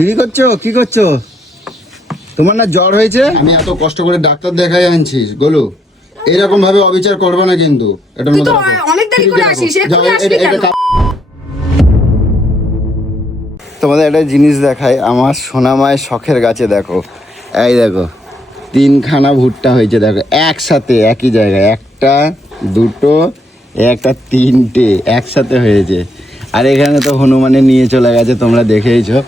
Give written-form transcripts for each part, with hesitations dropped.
চুরি করছো? কি করছো? তোমার না জ্বর হয়েছে? আমি এত কষ্ট করে ডাক্তার দেখাই আনছিস গোলু, এরকম ভাবে অবিচার করবে না কিন্তু। এটার তুই মধ্যে তো অনেক দেরি করে আসিস, এক্ষুনি আসবি কেন? তোমাদের একটা জিনিস দেখাই, আমার সোনামায়ের শখের গাছে দেখো, এই দেখো 3খানা ভুট্টা হয়েছে, দেখো একসাথে একই জায়গায়, একটা দুটো একটা 3টে একসাথে হয়েছে। আর এখানে তো হনুমানে নিয়ে চলে গেছে, তোমরা দেখেইছো।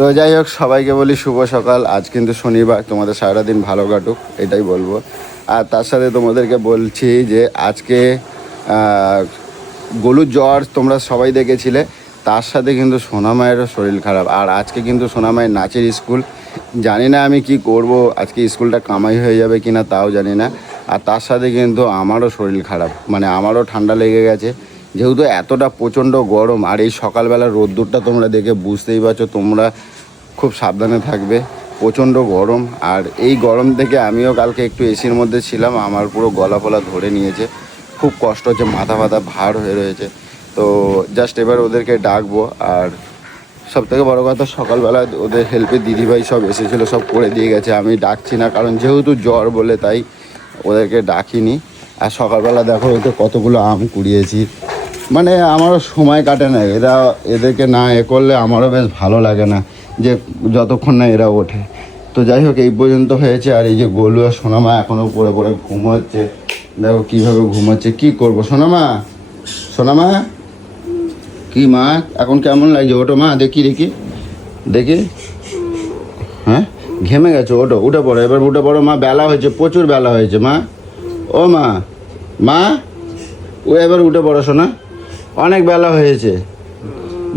তো যাই হোক, সবাইকে বলি শুভ সকাল। আজ কিন্তু শনিবার, তোমাদের সারাদিন ভালো কাটুক এটাই বলবো। আর তার সাথে তোমাদেরকে বলছি যে আজকে গলুর জ্বর তোমরা সবাই দেখেছিলে, তার সাথে কিন্তু সোনামায়েরও শরীর খারাপ। আর আজকে কিন্তু সোনামায়ের নাচের স্কুল, জানি না আমি কি করব, আজকে স্কুলটা কামাই হয়ে যাবে কি না তাও জানি না। আর তার সাথে কিন্তু আমারও শরীর খারাপ, মানে আমারও ঠান্ডা লেগে গেছে, যেহেতু এতটা প্রচণ্ড গরম। আর এই সকালবেলা রোদ্দুরটা তোমরা দেখে বুঝতেই পারছো, তোমরা খুব সাবধানে থাকবে, প্রচণ্ড গরম। আর এই গরম থেকে আমিও কালকে একটু এসির মধ্যে ছিলাম, আমার পুরো গলা ফলা ধরে নিয়েছে, খুব কষ্ট হচ্ছে, মাথা ফাথা ভার হয়ে রয়েছে। তো জাস্ট এবার ওদেরকে ডাকবো। আর সব থেকে বড়ো কথা, সকালবেলা ওদের হেল্পে দিদিভাই সব এসেছিলো, সব করে দিয়ে গেছে। আমি ডাকছি না, কারণ যেহেতু জ্বর বলে তাই ওদেরকে ডাকিনি। আর সকালবেলা দেখো ওদের কতগুলো আম কুড়িয়েছি, মানে আমারও সময় কাটে না, এদেরকে না করলে আমারও বেশ ভালো লাগে না, যে যতক্ষণ না এরা ওঠে। তো যাই হোক, এই পর্যন্ত হয়েছে। আর এই যে গোলু আর সোনামা এখনও পড়ে পড়ে ঘুমোচ্ছে, দেখো কীভাবে ঘুমাচ্ছে। কি করবো সোনামা? সোনামা কি মা, এখন কেমন লাগছে? ওটো মা, দেখি দেখি দেখি। হ্যাঁ, ঘেমে গেছো, ওটো, উঠে পড়ো, এবার উঠে পড়ো মা, বেলা হয়েছে, প্রচুর বেলা হয়েছে মা। ও মা, মা ও এবার উঠে পড়ো শোনা, অনেক বেলা হয়েছে।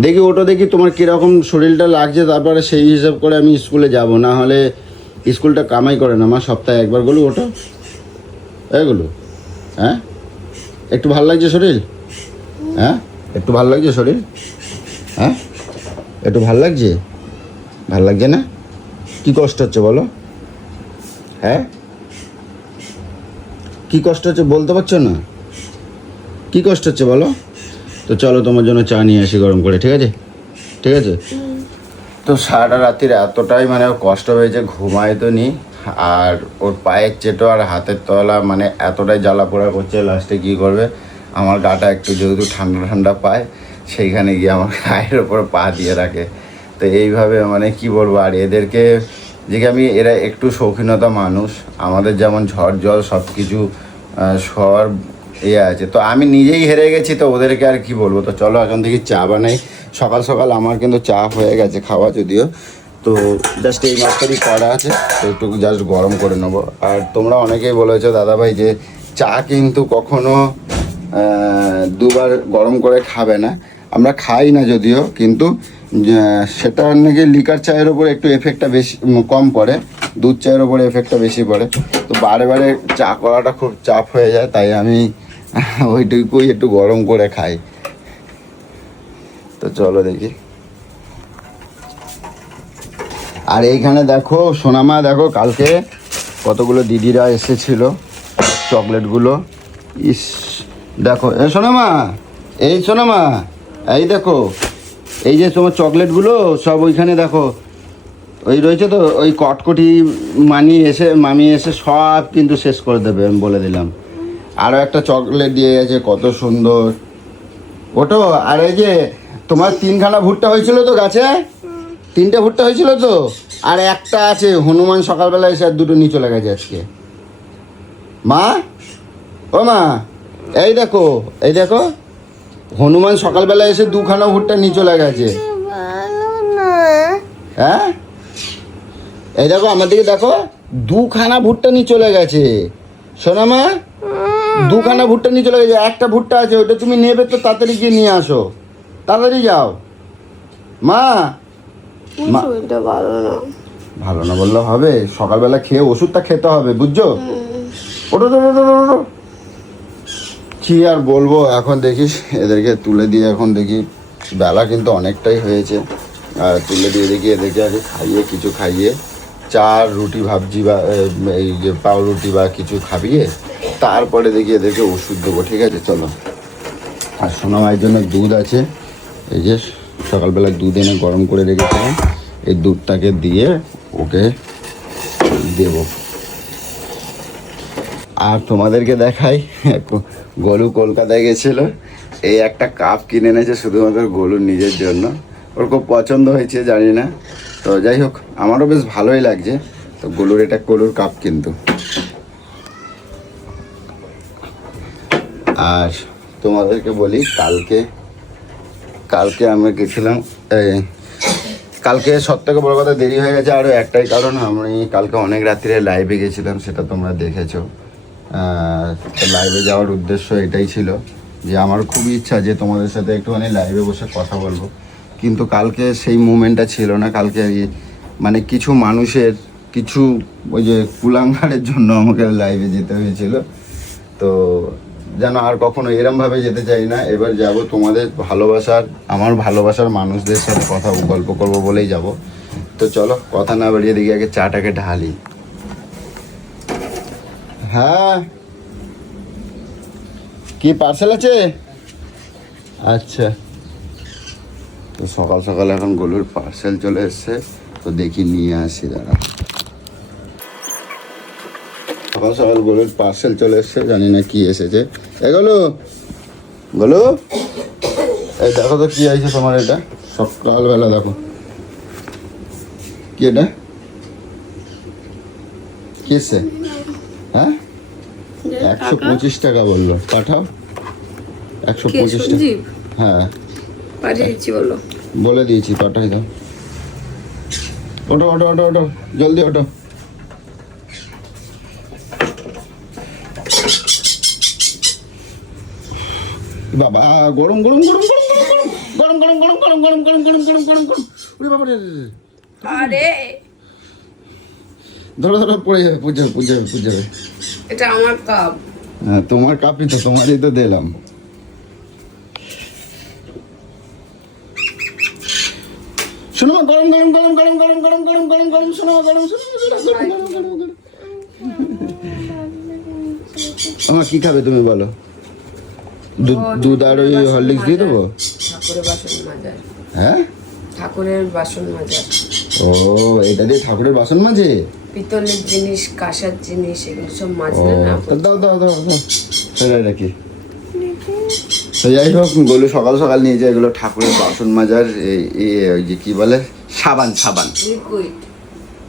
দেখি ওটো, দেখি তোমার কীরকম শরীরটা লাগছে, তারপরে সেই হিসাব করে আমি স্কুলে যাব, না হলে স্কুলটা কামাই করে না মা, সপ্তাহে একবার। গেলো ওটো, এগুলো হ্যাঁ, একটু ভালো লাগছে শরীর? হ্যাঁ, একটু ভালো লাগছে শরীর? হ্যাঁ, একটু ভাল লাগছে? ভাল লাগছে না? কি কষ্ট হচ্ছে বলো? হ্যাঁ, কি কষ্ট হচ্ছে বলতে পারছো না? কি কষ্ট হচ্ছে বলো? তো চলো তোমার জন্য চা নিয়ে আসি গরম করে, ঠিক আছে? ঠিক আছে। তো সারা রাত্রির এতটাই মানে কষ্ট হয়েছে, ঘুমায় তো নি। আর ওর পায়ের চেটো আর হাতের তলা মানে এতটাই জ্বালা পোড়া করছে, লাস্টে কী করবে, আমার গাটা একটু যেহেতু ঠান্ডা ঠান্ডা পায়, সেইখানে গিয়ে আমার গায়ের ওপর পা দিয়ে রাখে। তো এইভাবে মানে কি বলবো। আর এদেরকে যে এরা একটু শৌখিনতা মানুষ, আমাদের যেমন ঝড় জল সব কিছু সবার আছে। তো আমি নিজেই হেরে গেছি, তো ওদেরকে আর কি বলবো। তো চলো এখন থেকে চা বানাই। সকাল সকাল আমার কিন্তু চা হয়ে গেছে খাওয়া যদিও, তো জাস্ট এই মাছটারই করা আছে, তো একটু জাস্ট গরম করে নেবো। আর তোমরা অনেকেই বলেছো দাদাভাই যে চা কিন্তু কখনো দুবার গরম করে খাবে না। আমরা খাই না যদিও, কিন্তু সেটা নাকি লিকার চায়ের ওপরে একটু এফেক্টটা বেশি কম পড়ে, দুধ চায়ের ওপরে এফেক্টটা বেশি পড়ে। তো বারে বারে চা করাটা খুব চাপ হয়ে যায়, তাই আমি ওইটুকুই একটু গরম করে খাই। তো চলো দেখি। আর এইখানে দেখো সোনামা, দেখো কালকে কতগুলো দিদিরা এসেছিল, চকলেটগুলো, ইস দেখো। এ সোনামা, এই সোনামা, এই দেখো, এই যে তোমার চকলেটগুলো সব ওইখানে দেখো, ওই রয়েছে তো, ওই কটকটি মামি এসে সব কিন্তু শেষ করে দেবে, আমি বলে দিলাম। আরও একটা চকলেট দিয়ে গেছে, কত সুন্দর ওটো। আর এই যে তোমার 3খানা ভুট্টা হয়েছিল তো গাছে, 3টে ভুট্টা হয়েছিল তো, আর একটা আছে, হনুমান সকালবেলা এসে আর 2টো নিয়ে চলে গেছে আজকে। মা, ও মা, এই দেখো, এই দেখো, হনুমান সকালবেলা এসে 2খানা ভুট্টা নিয়ে চলে গেছে। হ্যাঁ, এই দেখো আমার দিকে দেখো, 2খানা ভুট্টা নিয়ে চলে গেছে সোনা মা, 2খানা ভুট্টা নিয়ে চলে গেছে। একটা ভুট্টা আছে, ওটা তুমি নেবে তো, তাড়াতাড়ি গিয়ে নিয়ে আসো, তাড়াতাড়ি যাও মা। ভালো না বললে হবে, সকালবেলা খেয়ে ওষুধটা খেতে হবে, বুঝছো? ওটো কি আর বলবো। এখন দেখিস এদেরকে তুলে দিয়ে, এখন দেখি বেলা কিন্তু অনেকটাই হয়েছে, আর তুলে দিয়ে দেখি এদেরকে আগে কিছু খাইয়ে চা রুটি ভাবছি, বা এই যে পাউরুটি বা কিছু খাবিয়ে তারপরে দেখি এদেরকে ওষুধ দেবো, ঠিক আছে? চলো। আর সোনামায়ের জন্য দুধ আছে, এই যে সকালবেলা দুধ এনে গরম করে রেখেছিলাম, এই দুধটাকে দিয়ে ওকে দেব। আর তোমাদেরকে দেখাই, গোলু কলকাতায় গেছিল, এই একটা কাপ কিনে এনেছে শুধুমাত্র গোলুর নিজের জন্য। ওর খুব পছন্দ হয়েছে জানি না, তো যাই হোক আমারও বেশ ভালোই লাগছে। তো গোলুর এটা গোলুর কাপ কিন্তু। আর তোমাদেরকে বলি, কালকে আমরা গেছিলাম, কালকে সব থেকে বড় কথা দেরি হয়ে গেছে আরও একটাই কারণ, আমি কালকে অনেক রাত্রে লাইভে গেছিলাম, সেটা তোমরা দেখেছো। তো লাইভে যাওয়ার উদ্দেশ্য এটাই ছিল যে আমার খুবই ইচ্ছা যে তোমাদের সাথে একটুখানি লাইভে বসে কথা বলবো, কিন্তু কালকে সেই মুভমেন্টটা ছিল না। কালকে মানে কিছু মানুষের কিছু ওই যে কুলাঙ্গারের জন্য আমাকে লাইভে যেতে হয়েছিল। তো যেন আর কখনো এরমভাবে যেতে চাই না। এবার যাব তোমাদের ভালোবাসার, আমার ভালোবাসার মানুষদের সাথে কথা গল্প করব বলেই যাব। তো চলো কথা না বাড়িয়ে দেখি আগে চাটাকে ঢালি। হ্যাঁ, কি পার্সেল আছে? আচ্ছা, তো সকাল সকাল এখন গোলুর পার্সেল চলে এসছে, তো দেখি নিয়ে আসি। দাঁড়া, সকাল সকাল গোলুর পার্সেল চলে এসছে, জানি না কি এসেছে। গোলু, গোলু, এই দেখো তো কি আছে তোমার। এটা সকালবেলা দেখো কি, এটা কি এসছে? হ্যাঁ, 125 টাকা বললো, পাঠাও। 125 টাকা, হ্যাঁ পাঠিয়ে দিচ্ছি বললো। বলে দিয়েছি, পাঠাই দাও। ওটো ওটো ওটো ওটো, জলদি ওটো। বাবা, গরম গরম গরম গরম গরম গরম গরম গরম গরম গরম গরম গরম গরম গরম। ওরে বাবা রে, আরে ধরো ধরো, পড়ে যাবে, পুজো পুজো পুজো। এটা আমার কাপ। হ্যাঁ, তোমার কাপই তো, তোমারই তো দিলাম। শোনো, গরম গরম গরম গরম গরম গরম গরম গরম গরম, শোনো গরম, শোনো গরম গরম গরম গরম। আমার কি খাবে তুমি বলো? দুধ আর ওই হরলিক্স দিয়ে দেবো? ঠাকুরের বাসন মাজার। হ্যাঁ, ঠাকুরের বাসন মাজার। ও, এটা দিয়ে ঠাকুরের বাসন মাজে? পিতলের জিনিস, কাঁসার জিনিস, এগুলো সব ও, মাজলে না। দাও দাও দাও দাও, সেটা নাকি? তো যাই হোক, গোলু সকাল সকাল নিয়ে যায় এগুলো ঠাকুরের বাসন মাজার, ওই যে কি বলে, সাবান সাবান। লিকুইড।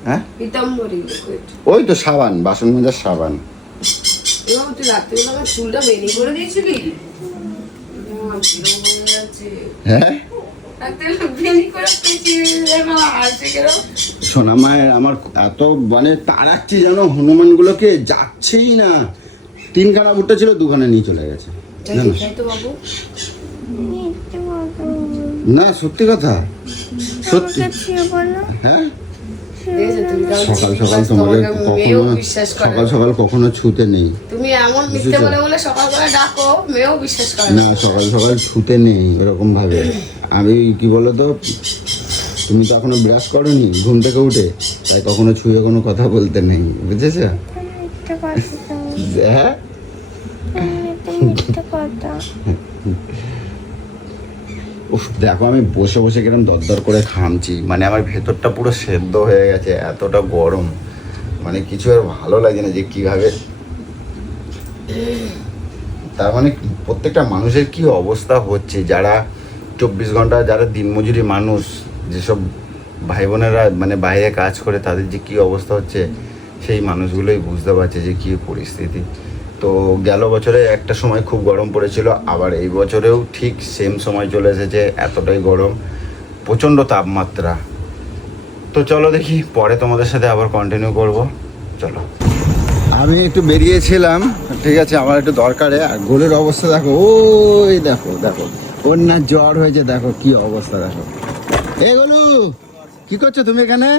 হ্যাঁ, পিতাম্বরী লিকুইড। ওই তো সাবান, বাসন মাজার সাবান। এবার তুই রাত্রিবেলা আমার চুলটা বেনি করে দিয়েছিলি? হ্যাঁ, সোনা মায়ের আমার এত মানে তাড়াচ্ছি যেন, হনুমানগুলোকে যাচ্ছেই না। 3খানা ভুট্টা ছিল, 2খানা নিয়ে চলে গেছে। জানো না, সত্যি কথা, সত্যি। হ্যাঁ, সকাল সকাল তোমাকে সকাল সকাল কখনো ছুতে নেই। তুমি এমন মিথ্যে বলে বলে সকালবেলা ডাকো, মেয়েও বিশ্বাস করে না, সকাল সকাল ছুতে নেই এরকম ভাবে। আমি কি বলো তো, তুমি তো এখনো ব্রাশ করোনি ঘুম থেকে উঠে, তাই কখনো ছুঁয়ে কোনো কথা বলতে নেই, বুঝেছ? হ্যাঁ, উফ, দেখো আমি বসে বসে কিরকম দরদর করে ঘামছি, মানে আমার ভেতরটা পুরো সেদ্ধ হয়ে গেছে, এতটা গরম, মানে কিছু আর ভালো লাগে না যে কিভাবে। তার মানে প্রত্যেকটা মানুষের কি অবস্থা হচ্ছে, যারা 24 ঘন্টা, যারা দিনমজুরি মানুষ, যেসব ভাই বোনেরা মানে বাইরে কাজ করে, তাদের যে কি অবস্থা হচ্ছে, সেই মানুষগুলোই বুঝতে পারছে যে কী পরিস্থিতি। তো গেল বছরে একটা সময় খুব গরম পড়েছিল, আবার এই বছরেও ঠিক সেম সময় চলে এসেছে, এতটাই গরম, প্রচণ্ড তাপমাত্রা। তো চলো দেখি, পরে তোমাদের সাথে আবার কন্টিনিউ করব। চলো, আমি একটু বেরিয়েছিলাম, ঠিক আছে, আমার একটু দরকারে। আর গোলের অবস্থা দেখো, ওই দেখো দেখো, ওর না জ্বর হয়েছে, দেখো কি অবস্থা দেখো। এ গোলু, কি করছো তুমি এখানে?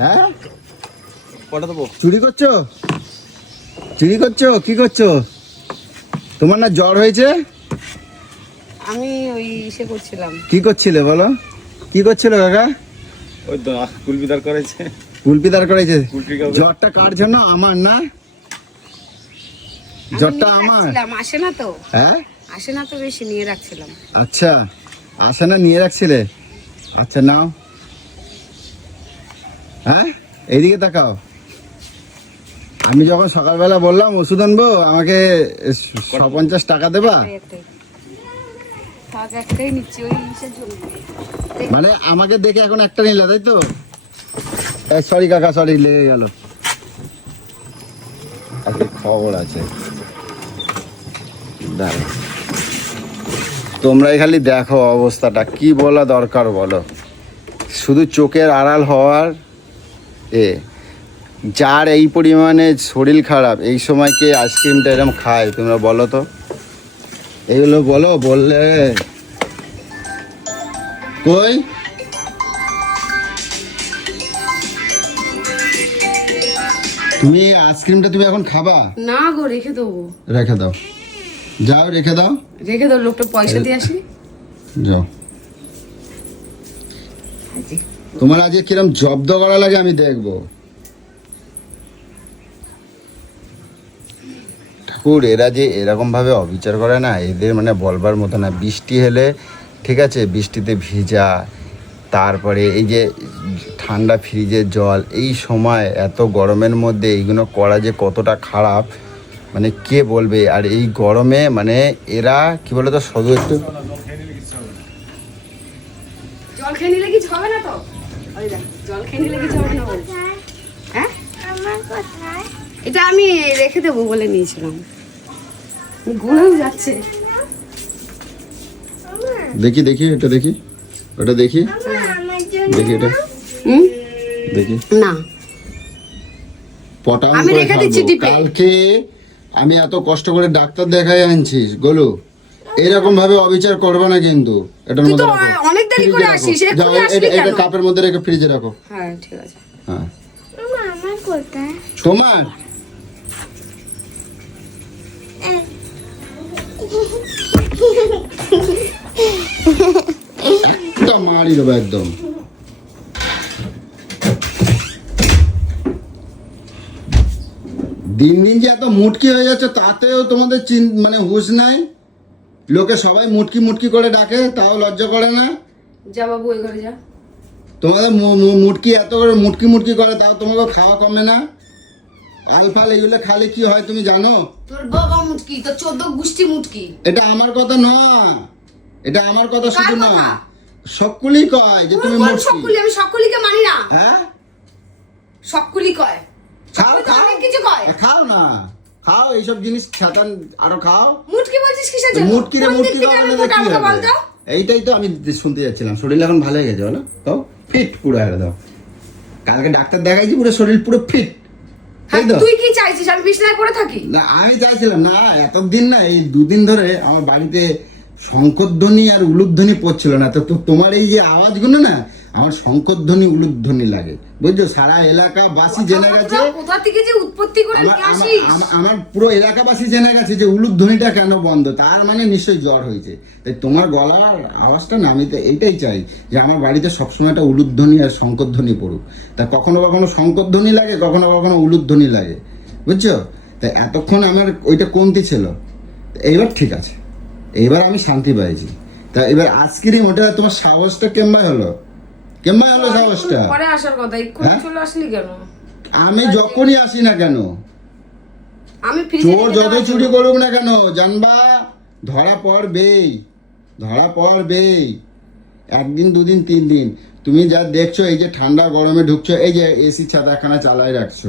হ্যাঁ, চুরি করছো? চুরি করছো? কি করছো? তোমার না জ্বর হয়েছে? আমি ওই ইসে করছিলাম। কি করছিলে বলো? কি করছিল কাকা? ওই তো কুলপিদার করেছে। কুলপিদার করেছে? জ্বরটা কার জন্য? আমার না, জ্বরটা আমার। আসে না তো? হ্যাঁ, আসে না তো, বেশি নিয়ে রাখছিলাম। আচ্ছা, আসে না, নিয়ে রাখছিলে? আচ্ছা নাও, হ্যাঁ এইদিকে তাকাও। আমি যখন সকালবেলা বললাম ওষুধ আনবো আমাকে 50 টাকা দেবা, একটাই নিচ্ছি ওই ইসের জন্য। মানে আমাকে দেখে এখন একটা নিলা তাই তো? সরি কাকা, সরি, লেগে গেল। আজকে খবর আছে, দাঁড়া। তোমরাই খালি দেখো অবস্থাটা, কি বলা দরকার বলো। শুধু চোখের আড়াল হওয়ার যার এই পরিমাণে শরীর খারাপ এই সময় কে আইসক্রিমটা এরকম খায় তোমরা বলো তো? এইগুলো বলো, বললে কই তুমি আইসক্রিমটা তুমি এখন খাবা? না গো, রেখে দেবো। রেখে দাও, যাও রেখে দাও। রেখে দাও, লোকটা পয়সা দিয়ে আসি। যাও। তোমার আজকে কিরম জব্দ করা লাগে আমি দেখবো। ঠাকুর, এরা যে এরকম ভাবে অবিচার করে না, এদের মানে বলবার মতো না। বৃষ্টি হলে ঠিক আছে, বৃষ্টিতে ভিজা, তারপরে এই যে ঠান্ডা ফ্রিজের জল, এই সময় এত গরমের মধ্যে এইগুলো করা যে কতটা খারাপ মানে কে বলবে। আর এই গরমে মানে এরা কি বলে তো, শুধু একটু জল খেয়ে নিলে কিছু হবে না তো? ওই দেখ, জল খেয়ে নিলে কিছু হবে না বল। হ্যাঁ, এটা আমি রেখে দেবো বলে নিয়েছিলাম, ঘুরেও যাচ্ছে। দেখি দেখি এটা দেখি, ওটা দেখি, দেখি এটা হুম, দেখি। না পটাম আমি করে রেখে দিচ্ছি খাবো। টিপে। কালকে আমি এত কষ্ট করে ডাক্তার দেখাই আনছিস গোলু, এরকম ভাবে অবিচার করবে না কিন্তু। এটার তুই মধ্যে তো রাখো, অনেক দেরি ফ্রিজে করে রাখো। আসিস, যাও, এক্ষুনি আসবি এটা কেন? কাপের মধ্যে রেখে ফ্রিজে রাখো। হ্যাঁ ঠিক আছে। হ্যাঁ, আমার কোথায়? তোমার একটা মারি দেবো একদম। দিন দিন যে এত মুটকি হয়ে যাচ্ছে তাতেও তোমাদের মানে হুঁশ নাই। লোকে সবাই মুটকি মুটকি করে ডাকে, তাও লজ্জা করে না। যা বাবু, ওই ঘরে যা। তোমাদের মুটকি এত করে মুটকি মুটকি করে, তাও তোমাকে খাওয়া কমে না। আলফাল এগুলো খালি কি হয় তুমি জানো? তোর বাবা মুটকি, তোর 14 গুষ্টি মুটকি। এটা আমার কথা নয়, এটা আমার কথা কার শুধু না, কথা? সকলেই কয় যে তুমি কোন মুটকি। সকলি? আমি সকলিকে মানি না। হ্যাঁ, সকলি কয়, খাও সকলি তো খাও, অনেক কিছু কয়। খাও না, খাও এইসব জিনিস ছাতান, আরো খাও। মুটকি বলছিস কিসের জন্য? মুটকি রে কোন দিক মুটকি থেকে আমি মোটা আমাকে বলতো? এইটাই তো আমি শুনতে যাচ্ছিলাম। শরীর এখন ভালো হয়ে গেছে বলো তো, ফিট পুরো হেরে দাও। কালকে ডাক্তার দেখাইছি, পুরো শরীর পুরো ফিট। হ্যাঁ, তুই কি চাইছিস আমি বিছানায় পড়ে থাকি? না আমি চাইছিলাম না, এতদিন না, এই 2 দিন ধরে আমার বাড়িতে শঙ্করধ্বনি আর উলুধ্বনি পড়ছিল না। তো তোমার এই যে আওয়াজগুলো না, আমার শঙ্করধ্বনি উলুধ্বনি লাগে, বুঝছো? সারা এলাকাবাসী জেনে গেছে, কোথা থেকে যে উৎপত্তি করে নিয়ে আসিস। আমার পুরো এলাকাবাসী জেনে গেছে যে উলুধ্বনিটা কেন বন্ধ। তার মানে নিশ্চয়ই জ্বর হয়েছে। তাই তোমার গলার আওয়াজটা না, আমি তো এইটাই চাই যে আমার বাড়িতে সবসময় একটা উলুধ্বনি আর শঙ্করধ্বনি পড়ুক। তা কখনো কখনো শঙ্করধ্বনি লাগে, কখনো কখনো উলুধ্বনি লাগে, বুঝছো? তাই এতক্ষণ আমার ওইটা কমতি ছিল, এইবার ঠিক আছে, এইবার আমি শান্তি পাইছি। তা এবার আজকেরই ওটা তোমার সাহসটা কেমন হলো, কেমন হলো সাহসটা? পরে আসার কথা, এক্ষুনি হ্যাঁ? চলে আসলি কেন? আমি যখনই আসি না কেন, আমি ফ্রিজে চোর যত চুরি করুক না কেন, জানবা ধরা পড়বেই, ধরা পড়বেই। 1 দিন 2 দিন 3 দিন তুমি যা দেখছো, এই যে ঠান্ডা গরমে ঢুকছো, এই যে এসি ছাতাখানা চালাই রাখছো,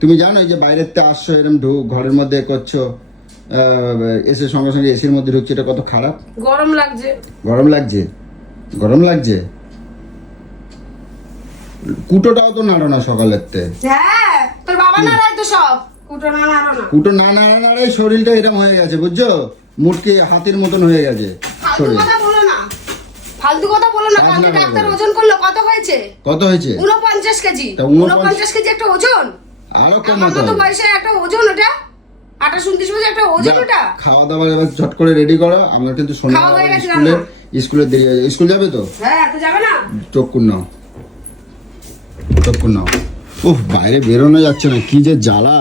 তুমি জানো এই যে বাইরের তে আসছো, এরকম ঘরের মধ্যে করছো, এসির সঙ্গে সঙ্গে এসির মধ্যে ঢুকছে, এটা কত খারাপ। গরম লাগছে। গরম লাগছে, গরম লাগছে। কুটোটাও তো নাড়ো না সকালের তে। হ্যাঁ, তোর বাবা নাড়ায় তো সব, কুটো না নাড়ো না। কুটো না নাড়াই শরীরটা এরকম হয়ে গেছে, বুঝছো? মুটকি হাতির মতন হয়ে গেছে ফালতু শরীর। কথা বলো না, ফালতু কথা বলো না। কাজ কালকে না ডাক্তার বলো। ওজন করলো, কত হয়েছে? কত হয়েছে? 49 কেজি। তা 49 49 কেজি একটা ওজন? আরো কম আমার হতো। মতো বয়সে একটা ওজন ওটা? 28-29 বছর একটা ওজন ওটা? খাওয়া দাওয়া এবার ঝট করে রেডি করো, আমরা কিন্তু খাওয়া হয়ে গেছে স্কুলের দেরি হয়ে যাবে। স্কুল যাবে তো? হ্যাঁ, তো যাবে না? চক্ষুর নাও, চক্ষুর নাও। উফ, বাইরে বেরোনো যাচ্ছে না, কি যে জ্বালা।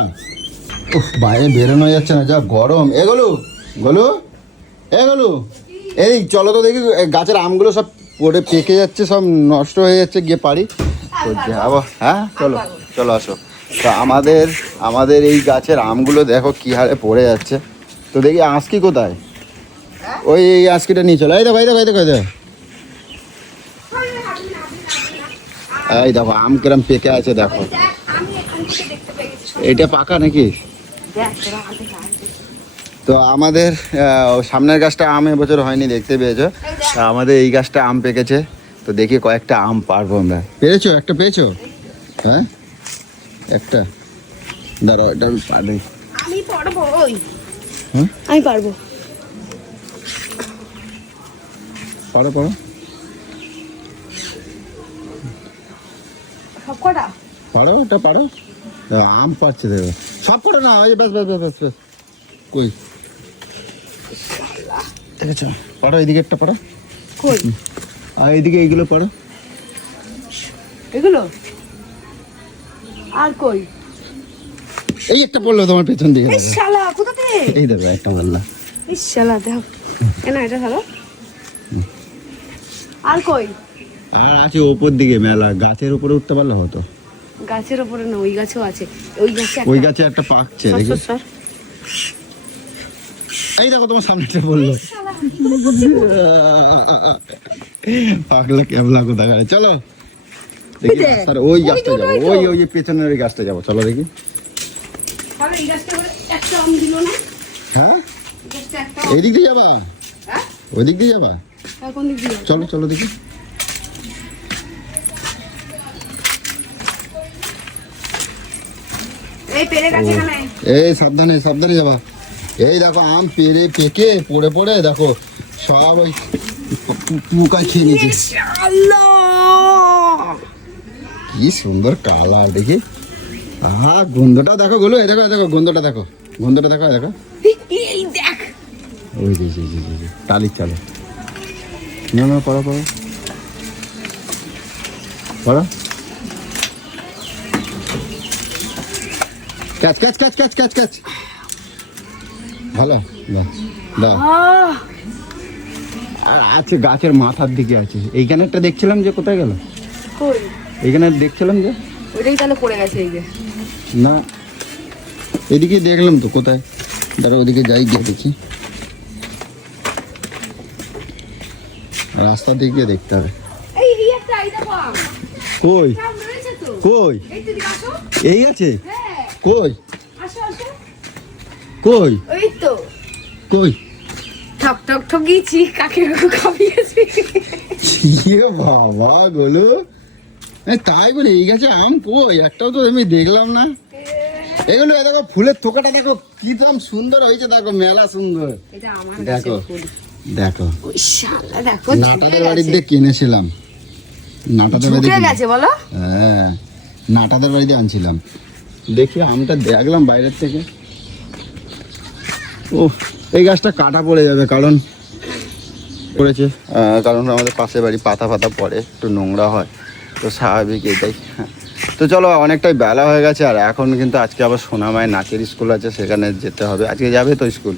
উফ, বাইরে বেরোনো যাচ্ছে না, যা গরম। এগুলো গলু, এগুলো এই চলো তো দেখি, গাছের আমগুলো সব পড়ে পেকে যাচ্ছে, সব নষ্ট হয়ে যাচ্ছে, গিয়ে পারি। করছে আবার। হ্যাঁ চলো চলো আসো। তো আমাদের এই গাছের আমগুলো দেখো কি হারে পড়ে যাচ্ছে। তো দেখি আঁশকি কোথায়, ওই এই আঁশকিটা নিয়ে চলো। এই দেখো এই দেখো এই দেখো এই দেখো, এই দেখো আম কিরম পেকে আছে দেখো। আমি এখান থেকে দেখতে পেয়ে গেছি। এটা পাকা নাকি? দেখ তোরা হাতে হাত দে। তো আমাদের সামনের গাছটা আম এবছর হয়নি, দেখতে পেয়েছো। তা আমাদের এই গাছটা আম পেকেছে। তো দেখি কয়েকটা আম পারবো আমরা। পেরেছো? একটা পেয়েছো? হ্যাঁ একটা দাঁড়াও, এটা আমি পারি। আমি পারবো ওই হ্যাঁ আমি পারবো। পারো পারো। সব কটা পারো ওটা পারো। দাঁড়াও, আম পারছে দেখো। সব করে না, ওই ব্যাস ব্যাস ব্যাস ব্যাস ব্যাস। কই দেখেছো? পারো এইদিকে একটা পারো, কই আর এইদিকে এইগুলো পারো। এগুলো আর কই? এই একটা পড়লো তোমার পেছন দিকে এই দেখো। শালা কোথাতে? এই দেখো একটা বললা। এই শালা দেখো না এটা ভালো। আর কই? আর আছে ওপর দিকে মেলা, গাছের উপরে উঠতে পারলে হতো। গাছের ওপরে না, ওই গাছেও আছে। ওই গাছে ওই গাছে একটা পাকছে দেখি। সর এই দেখো তোমার সামনেটা বললো। পাগলা কেবলা কোথা গেলে। চলো দেখি দেখ, রাস্তার ওই গাছটা ওই তো, যাবো, ওই তো। ওই ওই যে পেছনের ওই গাছটা যাবো। চলো দেখি। তাহলে এই গাছটা করে একটা আম দিল না? হ্যাঁ এই গাছটা একটা এই দিক দিয়ে যাবা? হ্যাঁ ওই দিক দিয়ে যাবা? আর কোন দিক দিয়ে? চলো চলো দেখি। এই পেরে গাছ এখানে। এই সাবধানে সাবধানে যাবা। এই দেখো আম পেরে পেকে পড়ে পড়ে দেখো সব ওই পোকা খেয়ে নিচ্ছে। শালা কি সুন্দর কালার দেখি। আহা গন্ধটা দেখো গুলো, এই দেখো এই দেখো গন্ধটা দেখো, গন্ধটা দেখো, এই দেখো। এই দেখ ওই যে টালির চালে। না না পড়ো পড়ো পড়ো। Catch catch catch catch catch catch. ভালো দাও দাও। আর আছে গাছের মাথার দিকে আছে। এইখানে একটা দেখছিলাম যে কোথায় গেল? কই? এইখানে দেখছিলাম যে ওইটাই তাহলে পড়ে গেছে এই যে। না, এদিকে দেখলাম তো কোথায়। দাঁড়া ওদিকে যাই গিয়ে দেখি। রাস্তা দিকে দেখতে হবে। এই একটা আইডা পাম। কই আম রয়েছে তো। কই? এই তো দিকে আসো। এই আছে? হ্যাঁ কই আসো আসো। কই ওই তো কই? ঠক ঠক ঠকিয়েছি, কাকে খাবিয়েছি। ইয়ে বাবা গোলু, তাই বলে এই গাছে আম কই? একটাও তো আমি দেখলাম না। এগুলো এ দেখো ফুলের থোকাটা দেখো কি দাম সুন্দর হয়েছে, দেখো মেলা সুন্দর। এটা আমার দেখো গাছের ফুল। দেখো ওই শালা দেখো নাটাদের বাড়িতে কিনেছিলাম। নাটাদের বাড়িতে ঝুঁকে গেছে বলো। হ্যাঁ নাটাদের বাড়িতে আনছিলাম। দেখি আমটা দেখলাম বাইরের থেকে। ও এই গাছটা কাটা পড়ে যাবে, কারণ পড়েছে কারণ আমাদের পাশে বাড়ি, পাতা ফাতা পড়ে, একটু নোংরা হয়, তো স্বাভাবিক এটাই। তো চলো অনেকটাই বেলা হয়ে গেছে, আর এখন কিন্তু আজকে আবার সোনামায় নাচের স্কুল আছে, সেখানে যেতে হবে। আজকে যাবে তো স্কুল,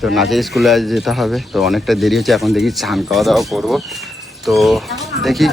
তো নাচের স্কুলে যেতে হবে। তো অনেকটা দেরি হচ্ছে, এখন দেখি চান খাওয়া দাওয়া করবো। তো দেখি